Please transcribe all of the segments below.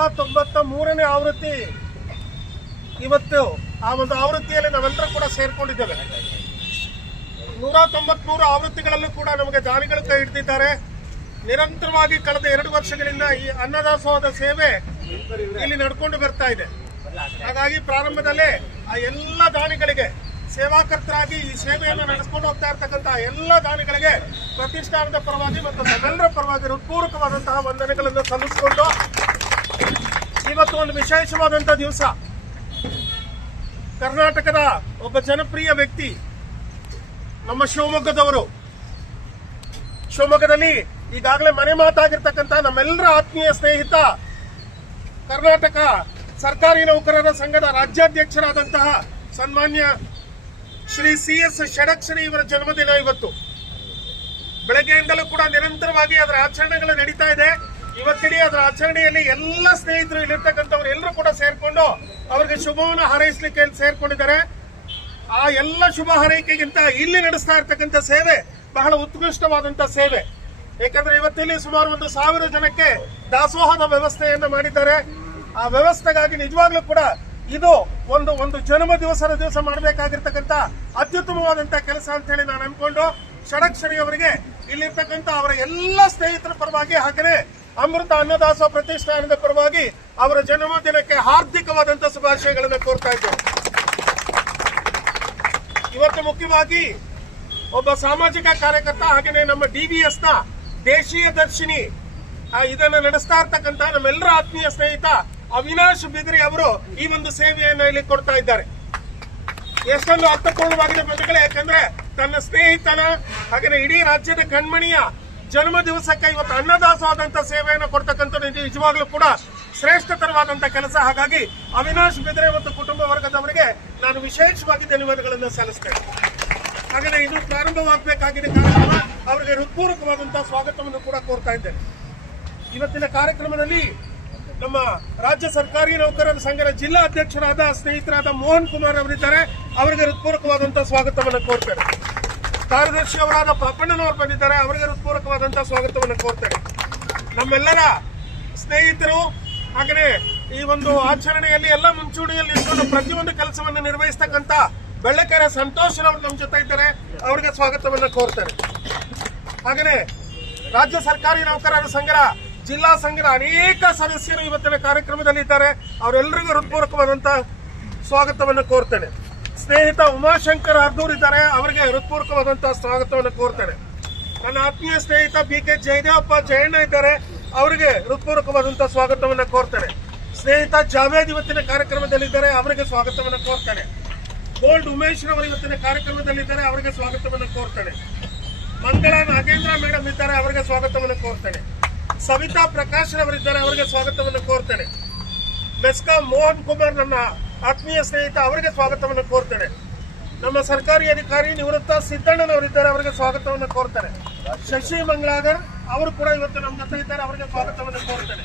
193ನೇ ಆವೃತ್ತಿ ಇವತ್ತು. ಆ ಒಂದು ಆವೃತ್ತಿಯಲ್ಲಿ ನಾವೆಲ್ಲರೂ ಕೂಡ ಸೇರ್ಕೊಂಡಿದ್ದೇವೆ. 193 ಆವೃತ್ತಿಗಳಲ್ಲೂ ಕೂಡ ನಮಗೆ ದಾನಿಗಳು ಕೈ ಹಿಡಿದಿದ್ದಾರೆ. ನಿರಂತರವಾಗಿ ಕಳೆದ 2 ವರ್ಷಗಳಿಂದ ಈ ಅನ್ನದಾಸೋಹದ ಸೇವೆ ಇಲ್ಲಿ ನಡ್ಕೊಂಡು ಬರ್ತಾ ಇದೆ. ಹಾಗಾಗಿ ಪ್ರಾರಂಭದಲ್ಲೇ ಆ ಎಲ್ಲ ದಾನಿಗಳಿಗೆ, ಸೇವಾಕರ್ತರಾಗಿ ಈ ಸೇವೆಯನ್ನು ನಡೆಸಿಕೊಂಡು ಹೋಗ್ತಾ ಇರ್ತಕ್ಕಂಥ ಎಲ್ಲ ದಾನಿಗಳಿಗೆ ಪ್ರತಿಷ್ಠಾನದ ಪರವಾಗಿ ಮತ್ತು ನಮ್ಮೆಲ್ಲರ ಪರವಾಗಿ ಹೃತ್ಪೂರ್ವಕವಾದಂತಹ ವಂದನೆಗಳನ್ನು ಸಲ್ಲಿಸಿಕೊಂಡು, ಇವತ್ತು ಒಂದು ವಿಶೇಷವಾದಂತಹ ದಿವಸ. ಕರ್ನಾಟಕದ ಒಬ್ಬ ಜನಪ್ರಿಯ ವ್ಯಕ್ತಿ, ನಮ್ಮ ಶಿವಮೊಗ್ಗದವರು. ಶಿವಮೊಗ್ಗದಲ್ಲಿ ಈಗಾಗಲೇ ಮನೆ ಮಾತಾಗಿರ್ತಕ್ಕಂಥ ನಮ್ಮೆಲ್ಲರ ಆತ್ಮೀಯ ಸ್ನೇಹಿತ, ಕರ್ನಾಟಕ ಸರ್ಕಾರಿ ನೌಕರರ ಸಂಘದ ರಾಜ್ಯಾಧ್ಯಕ್ಷರಾದಂತಹ ಸನ್ಮಾನ್ಯ ಶ್ರೀ CS ಷಡಕ್ಷರಿ ಇವರ ಜನ್ಮದಿನ ಇವತ್ತು. ಬೆಳಗ್ಗೆಯಿಂದಲೂ ಕೂಡ ನಿರಂತರವಾಗಿ ಅದರ ಆಚರಣೆಗಳು ನಡೀತಾ ಇದೆ. ಇವತ್ತಿಡೀ ಅದರ ಆಚರಣೆಯಲ್ಲಿ ಎಲ್ಲ ಸ್ನೇಹಿತರು, ಇಲ್ಲಿರ್ತಕ್ಕಂಥವ್ರು ಎಲ್ಲರೂ ಕೂಡ ಸೇರ್ಕೊಂಡು ಅವರಿಗೆ ಶುಭವನ್ನು ಹಾರೈಸಲಿಕ್ಕೆ ಸೇರ್ಕೊಂಡಿದ್ದಾರೆ. ಆ ಎಲ್ಲ ಶುಭ ಹಾರೈಕೆಗಿಂತ ಇಲ್ಲಿ ನಡೆಸ್ತಾ ಇರ್ತಕ್ಕಂಥ ಸೇವೆ ಬಹಳ ಉತ್ಕೃಷ್ಟವಾದಂತಹ ಸೇವೆ. ಯಾಕಂದ್ರೆ ಇವತ್ತಿಲ್ಲಿ ಸುಮಾರು 1,000 ಜನಕ್ಕೆ ದಾಸೋಹದ ವ್ಯವಸ್ಥೆಯನ್ನು ಮಾಡಿದ್ದಾರೆ. ಆ ವ್ಯವಸ್ಥೆಗಾಗಿ ನಿಜವಾಗ್ಲೂ ಕೂಡ ಇದು ಒಂದು ಜನ್ಮ ದಿವಸ ಮಾಡಬೇಕಾಗಿರ್ತಕ್ಕಂಥ ಅತ್ಯುತ್ತಮವಾದಂತಹ ಕೆಲಸ ಅಂತ ಹೇಳಿ ನಾನು ಅನ್ಕೊಂಡು, ಷಡಕ್ಷರಿ ಅವರಿಗೆ ಇಲ್ಲಿರ್ತಕ್ಕಂಥ ಅವರ ಎಲ್ಲ ಸ್ನೇಹಿತರ ಪರವಾಗಿ, ಹಾಗೆಯೇ ಅಮೃತ ಅನ್ನದಾಸೋಹ ಪ್ರತಿಷ್ಠಾನದ ಪರವಾಗಿ ಅವರ ಜನ್ಮದಿನಕ್ಕೆ ಹಾರ್ದಿಕವಾದಂತಹ ಶುಭಾಶಯಗಳನ್ನು ಕೋರ್ತಾ ಇದ್ದೇವೆ. ಇವತ್ತು ಮುಖ್ಯವಾಗಿ ಒಬ್ಬ ಸಾಮಾಜಿಕ ಕಾರ್ಯಕರ್ತ, ಹಾಗೆಯೇ ನಮ್ಮ DBS ನ ದೇಶೀಯ ದರ್ಶಿನಿ, ಇದನ್ನು ನಡೆಸ್ತಾ ಇರ್ತಕ್ಕಂಥ ನಮ್ಮೆಲ್ಲರ ಆತ್ಮೀಯ ಸ್ನೇಹಿತ ಅವಿನಾಶ್ ಬಿದ್ರಿ ಅವರು ಈ ಒಂದು ಸೇವೆಯನ್ನು ಇಲ್ಲಿ ಕೊಡ್ತಾ ಇದ್ದಾರೆ. ಎಷ್ಟೊಂದು ಅರ್ಥಪೂರ್ಣವಾಗಿದೆ ಬಂಧುಗಳೇ. ಯಾಕಂದ್ರೆ ತನ್ನ ಸ್ನೇಹಿತನ, ಹಾಗೆಯೇ ಇಡೀ ರಾಜ್ಯದ ಕಣ್ಮಣಿಯ ಜನ್ಮ ದಿವಸಕ್ಕೆ ಇವತ್ತು ಅನ್ನದಾಸೋಹದಂತ ಸೇವೆಯನ್ನು ಕೊಡ್ತಕ್ಕಂಥ ನಿಜವಾಗ್ಲೂ ಕೂಡ ಶ್ರೇಷ್ಠತರವಾದಂತ ಕೆಲಸ. ಹಾಗಾಗಿ ಅವಿನಾಶ್ ಬಿದ್ರೆ ಮತ್ತು ಕುಟುಂಬ ವರ್ಗದವರಿಗೆ ನಾನು ವಿಶೇಷವಾಗಿ ಧನ್ಯವಾದಗಳನ್ನು ಸಲ್ಲಿಸ್ತೇನೆ. ಹಾಗೆಯೇ ಇದು ಪ್ರಾರಂಭವಾಗಬೇಕಾಗಿದೆ ಕಾರ್ಯಕ್ರಮ, ಅವರಿಗೆ ಹೃತ್ಪೂರ್ವಕವಾದಂತಹ ಸ್ವಾಗತವನ್ನು ಕೂಡ ಕೋರ್ತಾ ಇದ್ದೇನೆ. ಇವತ್ತಿನ ಕಾರ್ಯಕ್ರಮದಲ್ಲಿ ನಮ್ಮ ರಾಜ್ಯ ಸರ್ಕಾರಿ ನೌಕರರ ಸಂಘದ ಜಿಲ್ಲಾ ಅಧ್ಯಕ್ಷರಾದ ಸ್ನೇಹಿತರಾದ ಮೋಹನ್ ಕುಮಾರ್ ಅವರಿದ್ದಾರೆ. ಅವರಿಗೆ ಹೃತ್ಪೂರ್ವಕವಾದಂತಹ ಸ್ವಾಗತವನ್ನು ಕೋರ್ತೇನೆ. ಕಾರ್ಯದರ್ಶಿ ಅವರಾದ ಪಾಪಣ್ಣನವರು ಬಂದಿದ್ದಾರೆ. ಅವರಿಗೆ ಹೃತ್ಪೂರ್ವಕವಾದಂತಹ ಸ್ವಾಗತವನ್ನು ಕೋರ್ತೇನೆ. ನಮ್ಮೆಲ್ಲರ ಸ್ನೇಹಿತರು, ಹಾಗೆಯೇ ಈ ಒಂದು ಆಚರಣೆಯಲ್ಲಿ ಎಲ್ಲ ಮುಂಚೂಣಿಯಲ್ಲಿ ಇಟ್ಕೊಂಡು ಪ್ರತಿಯೊಂದು ಕೆಲಸವನ್ನು ನಿರ್ವಹಿಸತಕ್ಕಂತ ಬೆಳ್ಳಕೆರೆ ಸಂತೋಷರವರು ನಮ್ಮ ಜೊತೆ ಇದ್ದಾರೆ. ಅವರಿಗೆ ಸ್ವಾಗತವನ್ನು ಕೋರ್ತೇನೆ. ಹಾಗೆಯೇ ರಾಜ್ಯ ಸರ್ಕಾರಿ ನೌಕರರ ಸಂಘದ ಜಿಲ್ಲಾ ಸಂಘದ ಅನೇಕ ಸದಸ್ಯರು ಇವತ್ತಿನ ಕಾರ್ಯಕ್ರಮದಲ್ಲಿ ಇದ್ದಾರೆ. ಅವರೆಲ್ಲರಿಗೂ ಹೃತ್ಪೂರ್ವಕವಾದಂತಹ ಸ್ವಾಗತವನ್ನು ಕೋರ್ತೇನೆ. ಸ್ನೇಹಿತ ಉಮಾಶಂಕರ್ ಅರ್ದೂರ್ ಇದ್ದಾರೆ. ಅವರಿಗೆ ಹೃತ್ಪೂರ್ವಕವಾದಂತಹ ಸ್ವಾಗತವನ್ನು ಕೋರ್ತೇನೆ. ನನ್ನ ಆತ್ಮೀಯ ಸ್ನೇಹಿತ BK ಜಯದೇವಪ್ಪ ಜಯಣ್ಣ ಇದ್ದಾರೆ. ಅವರಿಗೆ ಹೃತ್ಪೂರ್ವಕವಾದಂತಹ ಸ್ವಾಗತವನ್ನು ಕೋರ್ತೇನೆ. ಸ್ನೇಹಿತ ಜಾವೇದ್ ಇವತ್ತಿನ ಕಾರ್ಯಕ್ರಮದಲ್ಲಿದ್ದಾರೆ. ಅವರಿಗೆ ಸ್ವಾಗತವನ್ನು ಕೋರ್ತೇನೆ. ಗೋಲ್ಡ್ ಉಮೇಶ್ ರವರು ಇವತ್ತಿನ ಕಾರ್ಯಕ್ರಮದಲ್ಲಿದ್ದಾರೆ. ಅವರಿಗೆ ಸ್ವಾಗತವನ್ನು ಕೋರ್ತೇನೆ. ಮಂಗಳ ನಾಗೇಂದ್ರ ಮೇಡಮ್ ಇದ್ದಾರೆ. ಅವರಿಗೆ ಸ್ವಾಗತವನ್ನು ಕೋರ್ತೇನೆ. ಸವಿತಾ ಪ್ರಕಾಶ್ ಅವರಿದ್ದಾರೆ. ಅವರಿಗೆ ಸ್ವಾಗತವನ್ನು ಕೋರ್ತೇನೆ. ಮೆಸ್ಕಾಂ ಮೋಹನ್ ಕುಮಾರ್ ನನ್ನ ಆತ್ಮೀಯ ಸ್ನೇಹಿತ, ಅವರಿಗೆ ಸ್ವಾಗತವನ್ನು ಕೋರ್ತೇನೆ. ನಮ್ಮ ಸರ್ಕಾರಿ ಅಧಿಕಾರಿ ನಿವೃತ್ತ ಸಿದ್ದಣ್ಣನವರಿದ್ದಾರೆ. ಅವರಿಗೆ ಸ್ವಾಗತವನ್ನು ಕೋರ್ತೇನೆ. ಶಶಿ ಮಂಗಳಾಧರ್ ಅವರು ಕೂಡ ಇವತ್ತು ನಮ್ಮ ಜೊತೆ ಇದ್ದಾರೆ. ಅವರಿಗೆ ಸ್ವಾಗತವನ್ನು ಕೋರ್ತೇನೆ.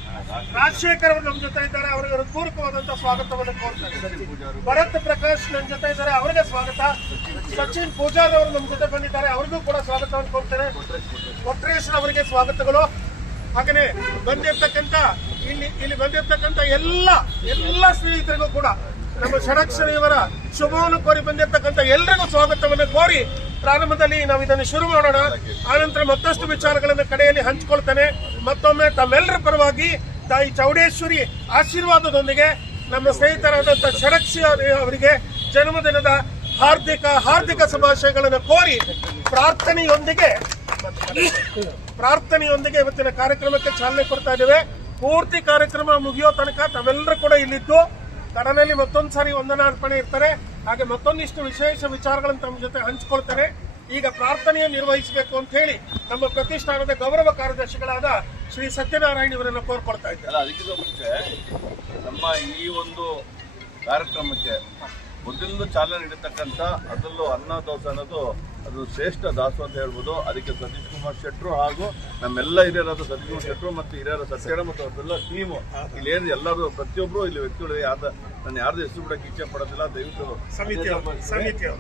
ರಾಜಶೇಖರ್ ಅವರು ನಮ್ಮ ಜೊತೆ ಇದ್ದಾರೆ. ಅವರಿಗೆ ಹೃತ್ಪೂರ್ವಕವಾದಂತಹ ಸ್ವಾಗತವನ್ನು ಕೋರ್ತೇನೆ. ಭರತ್ ಪ್ರಕಾಶ್ ನನ್ನ ಜೊತೆ ಇದ್ದಾರೆ. ಅವರಿಗೆ ಸ್ವಾಗತ. ಸಚಿನ್ ಪೂಜಾರ್ ಅವರು ನಮ್ಮ ಜೊತೆ ಬಂದಿದ್ದಾರೆ. ಅವರಿಗೂ ಕೂಡ ಸ್ವಾಗತವನ್ನು ಕೋರ್ತೇನೆ. ಕೊಟ್ರೇಶ್ವರ್ ಅವರಿಗೆ ಸ್ವಾಗತಗಳು. ಹಾಗೆಯೇ ಬಂದಿರ್ತಕ್ಕಂಥ ಇಲ್ಲಿ ಬಂದಿರ್ತಕ್ಕಂಥ ಎಲ್ಲ ಸ್ನೇಹಿತರಿಗೂ ಕೂಡ ನಮ್ಮ ಷಡಕ್ಷರಿಯವರ ಶುಭವನ್ನು ಕೋರಿ ಬಂದಿರತಕ್ಕಂಥ ಎಲ್ಲರಿಗೂ ಸ್ವಾಗತವನ್ನು ಕೋರಿ ಪ್ರಾರಂಭದಲ್ಲಿ ನಾವು ಇದನ್ನು ಶುರು ಮಾಡೋಣ. ಆನಂತರ ಮತ್ತಷ್ಟು ವಿಚಾರಗಳನ್ನು ಕಡೆಯಲ್ಲಿ ಹಂಚಿಕೊಳ್ತೇನೆ. ಮತ್ತೊಮ್ಮೆ ತಮ್ಮೆಲ್ಲರ ಪರವಾಗಿ ತಾಯಿ ಚೌಡೇಶ್ವರಿ ಆಶೀರ್ವಾದದೊಂದಿಗೆ ನಮ್ಮ ಸ್ನೇಹಿತರಾದಂತಹ ಷಡಕ್ಷರಿ ಅವರಿಗೆ ಜನ್ಮದಿನದ ಹಾರ್ದಿಕ ಶುಭಾಶಯಗಳನ್ನು ಕೋರಿ ಪ್ರಾರ್ಥನೆಯೊಂದಿಗೆ ಇವತ್ತಿನ ಕಾರ್ಯಕ್ರಮಕ್ಕೆ ಚಾಲನೆ ಕೊಡ್ತಾ ಇದ್ದೇವೆ. ಪೂರ್ತಿ ಕಾರ್ಯಕ್ರಮ ಮುಗಿಯೋ ತನಕ ತಾವೆಲ್ಲರೂ ಕೂಡ ಇಲ್ಲಿದ್ದು ಕಡನಲ್ಲಿ ಮತ್ತೊಂದ್ಸಾರಿ ವಂದನಾರ್ಪಣೆ ಇರ್ತಾರೆ. ಹಾಗೆ ಮತ್ತೊಂದಿಷ್ಟು ವಿಶೇಷ ವಿಚಾರಗಳನ್ನು ತಮ್ಮ ಜೊತೆ ಹಂಚಿಕೊಳ್ತಾರೆ. ಈಗ ಪ್ರಾರ್ಥನೆಯನ್ನು ನಿರ್ವಹಿಸಬೇಕು ಅಂತ ಹೇಳಿ ನಮ್ಮ ಪ್ರತಿಷ್ಠಾನದ ಗೌರವ ಕಾರ್ಯದರ್ಶಿಗಳಾದ ಶ್ರೀ ಸತ್ಯನಾರಾಯಣ ಇವರನ್ನು ಕೋರ್ಕೊಳ್ತಾ ಇದ್ದಾರೆ. ಅದಕ್ಕಿಂತ ಮುಂಚೆ ನಮ್ಮ ಈ ಒಂದು ಕಾರ್ಯಕ್ರಮಕ್ಕೆ ಮೊದಲಿಂದ ಚಾಲನೆ ನೀಡತಕ್ಕಂಥ ಅದರಲ್ಲೂ ಅನ್ನ ದೋಸೆ ಅನ್ನೋದು ಅದು ಶ್ರೇಷ್ಠ ದಾಸು ಅಂತ ಹೇಳ್ಬೋದು. ಅದಕ್ಕೆ ಸತೀಶ್ ಕುಮಾರ್ ಶೆಟ್ಟರು ಹಾಗೂ ನಮ್ಮೆಲ್ಲ ಹಿರಿಯರಾದ ಸತೀಶ್ ಕುಮಾರ್ ಶೆಟ್ಟರು ಮತ್ತು ಹಿರಿಯರ ಸತ್ಯಣ್ಣ ಮತ್ತು ಅವರೆಲ್ಲ ಟೀಮು ಇಲ್ಲಿ ಏನು ಎಲ್ಲರೂ ಪ್ರತಿಯೊಬ್ಬರು ಇಲ್ಲಿ ವ್ಯಕ್ತಿಗಳು ನಾನು ಯಾರ್ದು ಹೆಸರು ಬಿಡಕ್ಕೆ ಇಚ್ಛೆ ಪಡೋದಿಲ್ಲ. ದಯವಿಟ್ಟು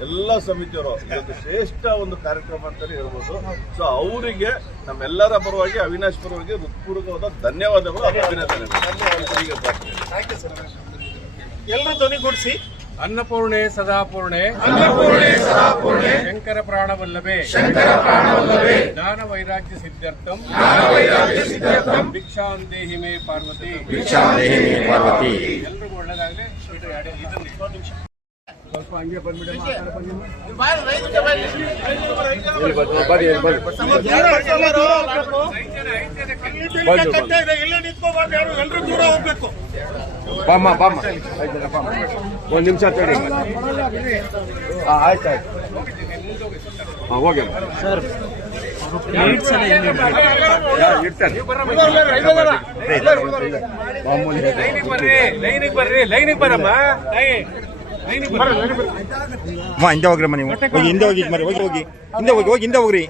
ಎಲ್ಲ ಸಮಿತಿಯವರು ಇದೊಂದು ಶ್ರೇಷ್ಠ ಒಂದು ಕಾರ್ಯಕ್ರಮ ಅಂತಲೇ ಹೇಳ್ಬೋದು. ಸೊ ಅವರಿಗೆ ನಮ್ಮೆಲ್ಲರ ಪರವಾಗಿ ಅವಿನಾಶ್ ಪರವಾಗಿ ಹೃತ್ಪೂರ್ವಕವಾದ ಧನ್ಯವಾದಗಳು, ಅಭಿನಂದನೆಗಳು. ಎಲ್ಲರೂ ಧ್ವನಿಗೂಡಿಸಿ. ಅನ್ನಪೂರ್ಣೆ ಸದಾಪೂರ್ಣೆ ಶಂಕರ ಪ್ರಾಣವಲ್ಲಭೆ ಜ್ಞಾನ ವೈರಾಗ್ಯ ಸಿದ್ಧಾರ್ಥಂ ಭಿಕ್ಷಾಂ ದೇಹಿ ಮೇ ಪಾರ್ವತಿ. ಎಲ್ರಿಗೂ ಒಳ್ಳೆದಾಗಲಿ. ಸ್ವಲ್ಪ ಹಂಗೆ ಬಂದ್ಬಿಡಿ. ಎಲ್ಲ ನಿಂತ್ಕೋಬಾರ್ದು, ಯಾರು ಎಲ್ಲರೂ ದೂರ ಹೋಗ್ಬೇಕು. ಬಾಮ್ಮ ಒಂದು ನಿಮಿಷ ತಡಿ. ಆಯ್ತು ಹೋಗಿ ಸರ್. ಲೈನಿಗೆ ಬರಮ್ಮ. ಹಿಂದೆ ಹೋಗ್ರಮ್ಮ, ನೀವು ಹಿಂದೆ ಹೋಗಿ ಮರಿ, ಹೋಗಿ ಹಿಂದೆ ಹೋಗ್ರಿ.